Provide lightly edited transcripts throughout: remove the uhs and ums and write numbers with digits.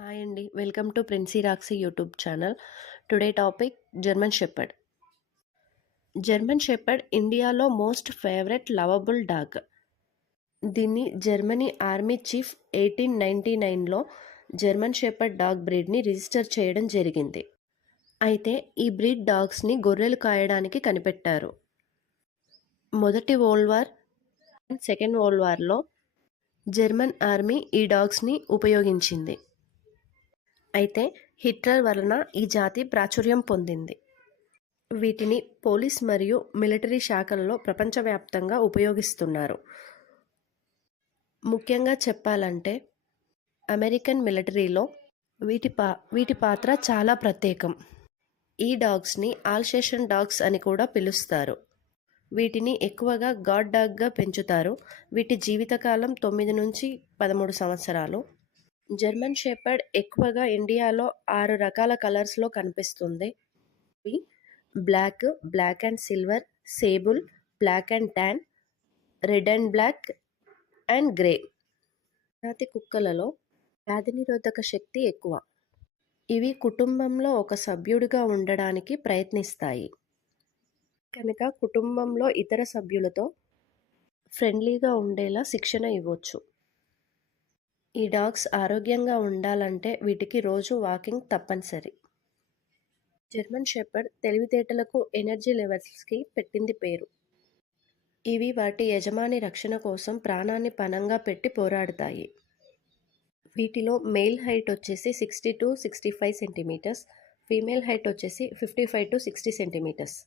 Hi అండి. Welcome to Princy Roxy YouTube channel. Today topic German shepherd. German shepherd ఇండియాలో most favourite lovable dog. దీన్ని Germany army chief 1899లో German shepherd dog బ్రీడ్ని register చేయడం జరిగింది. అయితే ఈ బ్రీడ్ డాగ్స్ని గొర్రెలు కాయడానికి కనిపెట్టారు. మొదటి world war and second world వార్లో జర్మన్ ఆర్మీ ఈ డాగ్స్ని ఉపయోగించింది. అయితే హిట్లర్ వలన ఈ జాతి ప్రాచుర్యం పొందింది. వీటిని పోలీస్ మరియు మిలిటరీ శాఖల్లో ప్రపంచవ్యాప్తంగా ఉపయోగిస్తున్నారు. ముఖ్యంగా చెప్పాలంటే అమెరికన్ మిలిటరీలో వీటి పాత్ర చాలా ప్రత్యేకం. ఈ డాగ్స్ని ఆల్సేషన్ డాగ్స్ అని కూడా పిలుస్తారు. వీటిని ఎక్కువగా గాడ్ డాగ్గా పెంచుతారు. వీటి జీవితకాలం 9 నుంచి 13 సంవత్సరాలు. జర్మన్ షెపర్డ్ ఎక్కువగా ఇండియాలో 6 రకాల కలర్స్లో కనిపిస్తుంది. ఇవి black, black and silver, sable, black and tan, red and black and grey. జాతి కుక్కలలో వ్యాధి నిరోధక శక్తి ఎక్కువ. ఇవి కుటుంబంలో ఒక సభ్యుడిగా ఉండడానికి ప్రయత్నిస్తాయి కనుక కుటుంబంలో ఇతర సభ్యులతో ఫ్రెండ్లీగా ఉండేలా శిక్షణ ఇవ్వచ్చు. ఈ డాగ్స్ ఆరోగ్యంగా ఉండాలంటే వీటికి రోజు వాకింగ్ తప్పనిసరి. జర్మన్ షెపర్డ్ తెలివితేటలకు, ఎనర్జీ లెవెల్స్కి పెట్టింది పేరు. ఇవి వాటి యజమాని రక్షణ కోసం ప్రాణాన్ని పణంగా పెట్టి పోరాడతాయి. వీటిలో మేల్ హైట్ వచ్చేసి 60 to 65 సెంటీమీటర్స్, ఫీమేల్ హైట్ వచ్చేసి 55 to 60 centimetres.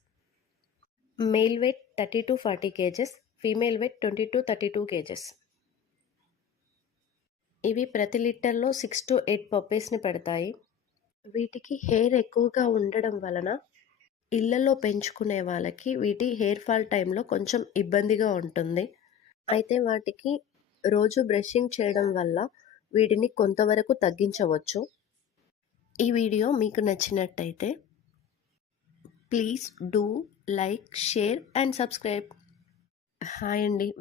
Male weight 30 to 40 kgs, female weight 20 to 32 kgs. ఇవి ప్రతి లీటర్లో 6 to 8 పప్పీస్ని పెడతాయి. వీటికి హెయిర్ ఎక్కువగా ఉండడం వలన ఇళ్లలో పెంచుకునే వాళ్ళకి వీటి హెయిర్ ఫాల్ టైంలో కొంచెం ఇబ్బందిగా ఉంటుంది. అయితే వాటికి రోజు బ్రషింగ్ చేయడం వల్ల వీటిని కొంతవరకు తగ్గించవచ్చు. ఈ వీడియో మీకు నచ్చినట్టయితే please do like, share and subscribe. Hi అండి.